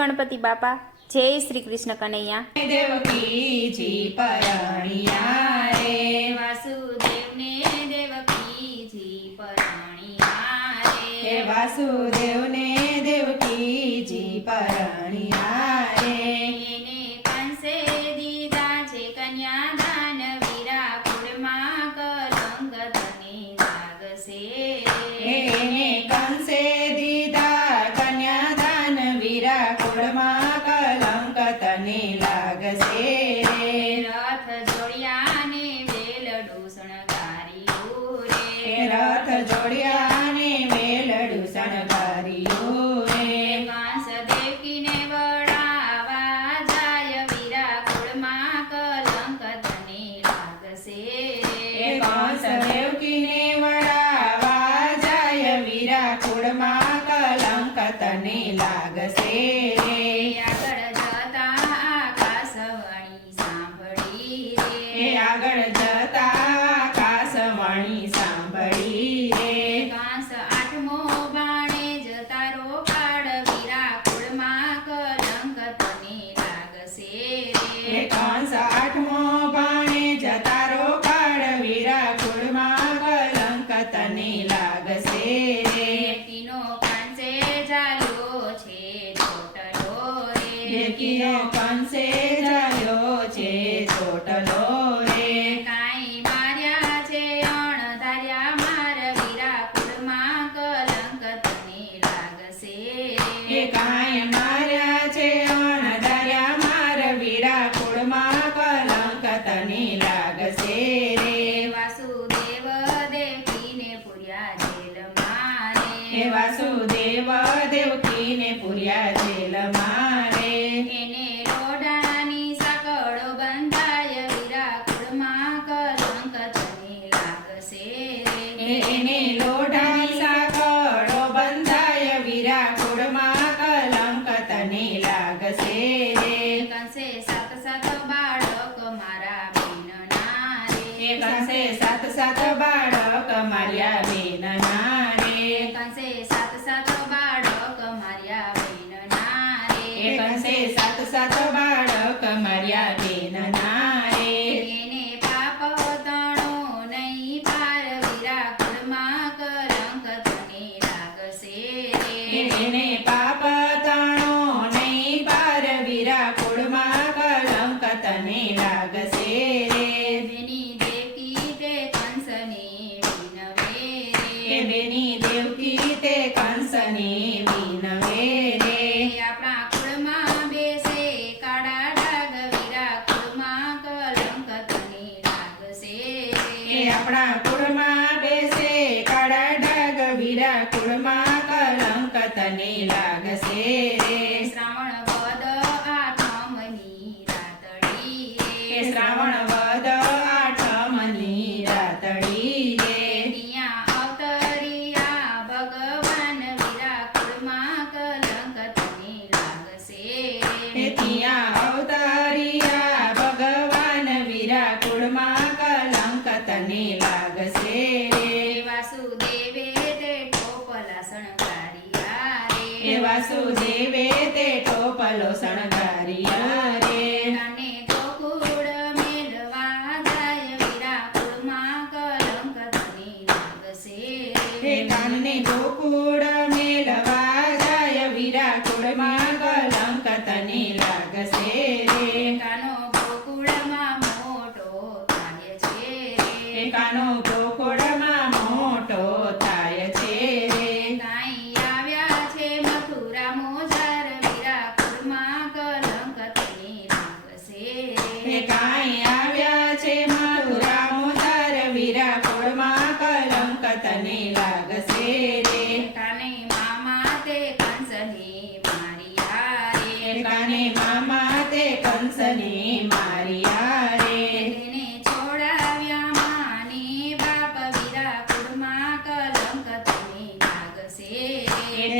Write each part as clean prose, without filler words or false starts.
ગણપતિ બાપા. જય શ્રી કૃષ્ણ કનૈયા. દેવકીજી પરણિયા રે, વાસુદેવને દેવકીજી પરણિયા રે, વાસુદેવને દેવકીજી પરણિયા રે. એને કંસે દીધા છે કન્યાદાન, વીરાકુળમાં કલંક તને લાગશે. એને કંસે દીધા કન્યાદાન, વીરાકુળમાં કલંક તને લાગશે. રથ જોડિયા ને વેલડું શણગાર્યું રે, રથ જોડ્યા ને વેલડું શણગાર્યું રે. કંસ દેવકીને વળાવા જાય, વીરાકુળમાં કલંક તને લાગશે. કંસ દેવકીને વળાવા જાય, વીરાકુળમાં કલંક તને લાગશે. આગળ જતા આકાશવાણી સાંભળી રે, આગળ જતા આકાશવાણી સાંભળી રે. કંસ આઠમો બાણે જતા રોકાળ, વીરાકુળમાં કલંક તને લાગશે. કંસ આઠમો બાણે જતા રોકાળ, વીરાકુળમાં કલંક તને લાગશે. દેવકીનો કંસે ઝાલ્યો છે ચોટલો રે, દેવકીનો કંસે ઝાલ્યો છે ચોટલો રે. કાંઈ માર્યા છે અણધાર્યા માર, વીરાકુળમાં કલંક તને લાગશે. કાંઈ માર્યા છે અણધાર્યા માર, વીરાકુળમાં કલંક તને લાગશે. વાસુદેવ દેવકીને પુર્યા જેલમાં રે, વાસુદેવ દેવકીને પુર્યા જેલમાં રે. એને લોઢાની સાંકળો બંધાય, વીરાકુળમાં કલંક તને લાગશે. એને લોઢાની સાંકળો બંધાય, વીરાકુળમાં કલંક તને લાગશે. કંસે સાત સાત બાળક મારા બેનના રે, કંસે સાત સાત બાળક માર્યા બેનના રે. કંસે સાત સાત બાળક માર્યા બેનના રે, કંસે સાત સાત બાળક માર્યા બેનના રે. એને પાપ તણો નહીં પાર, વીરાકુળમાં કલંક તને લાગશે. એને પાપ તાણો નહીં પાર, વીરાકુળમાં કલંક તને લાગશે. બેની દેવકી તે કંસને વિનવે રે, બેની દેવકી તે કંસને વિનવે રે. આપણા કુળમાં બેસે કાળા ડાગ, વીરાકુળમાં કલંક તને લાગશે. આપણા કુળમાં બેસે કાળા ડાગ, વીરાકુળમાં કલંક તને લાગશે. શ્રાવણ વદ આઠમની રાતડી રે, શ્રાવણ વદ આઠમની રાતડી રે. ત્યાં અવતર્યા ભગવાન, વીરાકુળમાં કલંક તને લાગશે. ત્યાં અવતારિયા ભગવાન, વીરાકુળમાં કલંક તને લાગશે. વાસુદેવે તે ટોપલા શણગાર્યા રે, વાસુદેવે તે ટોપલો શણગાર્યા રે. અને ગોકુળ મેલવા જાય, વીરાકુળમાં કલંક તને લાગશે. કાનને ગોકુળ મેલવા જાય, વીરાકુળમાં કલંક તને લાગશે. કાનો ગોકુળમાં મોટો થાય છે રે, કાનો ગોકુળમાં મોટો થાય છે. કાંઈ આવ્યા છે મથુરા મોજાર, વીરાકુળમાં કલંક તને લાગશે. કાંઈ આવ્યા છે મથુરા મોધાર, વીરાકુળમાં કલંક તને લાગશે. કાને મામા તે કંસને માર્યા રે, કાને મામા તે કંસને માર્યા રે. તેને છોડાવ્યા માને બાપ, વીરાકુળમાં કલંક તને લાગશે.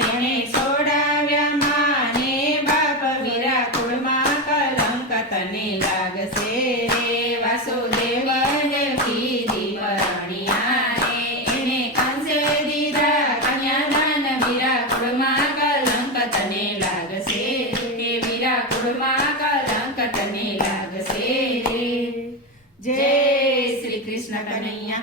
તેને છોડાવ્યા માને બાપ, વીરાકુળમાં કલંક તને લાગશે. વાસુદેવ દેવકી પરણિયા રે, એને કંસે દીધા કન્યાદાન, કુળમાં કલંક તને લાગશે રે. જય શ્રી કૃષ્ણ કનૈયા